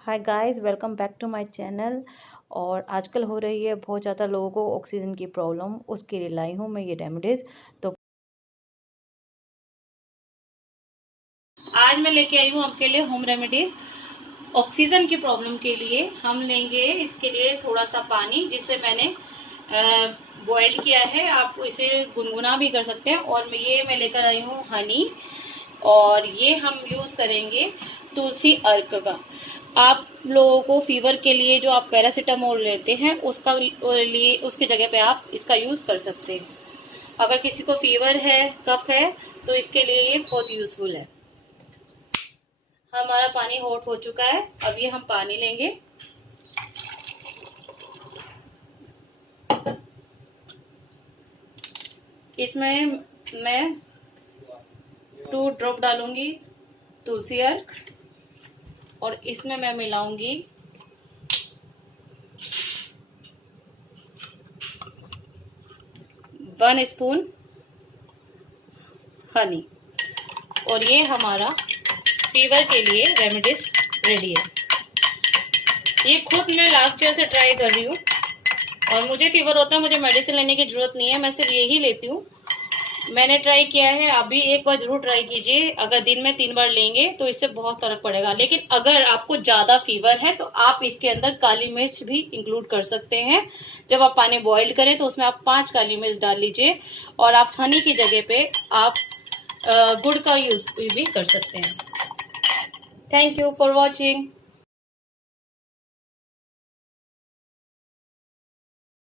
Hi guys, welcome back to my channel. और आजकल हो रही है बहुत ज़्यादा लोगों को ऑक्सीजन की प्रॉब्लम, उसके लिए लाई हूँ मैं ये रेमेडीज़। तो आज मैं लेके आई हूँ आपके लिए होम रेमेडीज़ ऑक्सीजन की प्रॉब्लम के लिए। हम लेंगे इसके लिए थोड़ा सा पानी, जिसे मैंने बॉइल्ड किया है। आप इसे गुनगुना भी कर सकते हैं। और मैं लेकर आई हूँ हनी, और ये हम यूज़ करेंगे तुलसी अर्क का। आप लोगों को फीवर के लिए जो आप पैरासीटामोल लेते हैं उसका लिए उसकी जगह पे आप इसका यूज़ कर सकते हैं। अगर किसी को फीवर है, कफ है, तो इसके लिए ये बहुत यूज़फुल है। हमारा पानी हॉट हो चुका है। अब ये हम पानी लेंगे। इसमें मैं 2 ड्रॉप डालूंगी तुलसी अर्क, और इसमें मैं मिलाऊंगी 1 स्पून हनी। और ये हमारा फीवर के लिए रेमेडीज रेडी है। ये खुद मैं लास्ट ईयर से ट्राई कर रही हूँ, और मुझे फीवर होता है, मुझे मेडिसिन लेने की जरूरत नहीं है, मैं सिर्फ यही लेती हूँ। मैंने ट्राई किया है, अभी एक बार जरूर ट्राई कीजिए। अगर दिन में 3 बार लेंगे तो इससे बहुत फर्क पड़ेगा। लेकिन अगर आपको ज्यादा फीवर है तो आप इसके अंदर काली मिर्च भी इंक्लूड कर सकते हैं। जब आप पानी बॉइल्ड करें तो उसमें आप 5 काली मिर्च डाल लीजिए, और आप हनी की जगह पे आप गुड़ का यूज भी कर सकते हैं। Thank you for watching.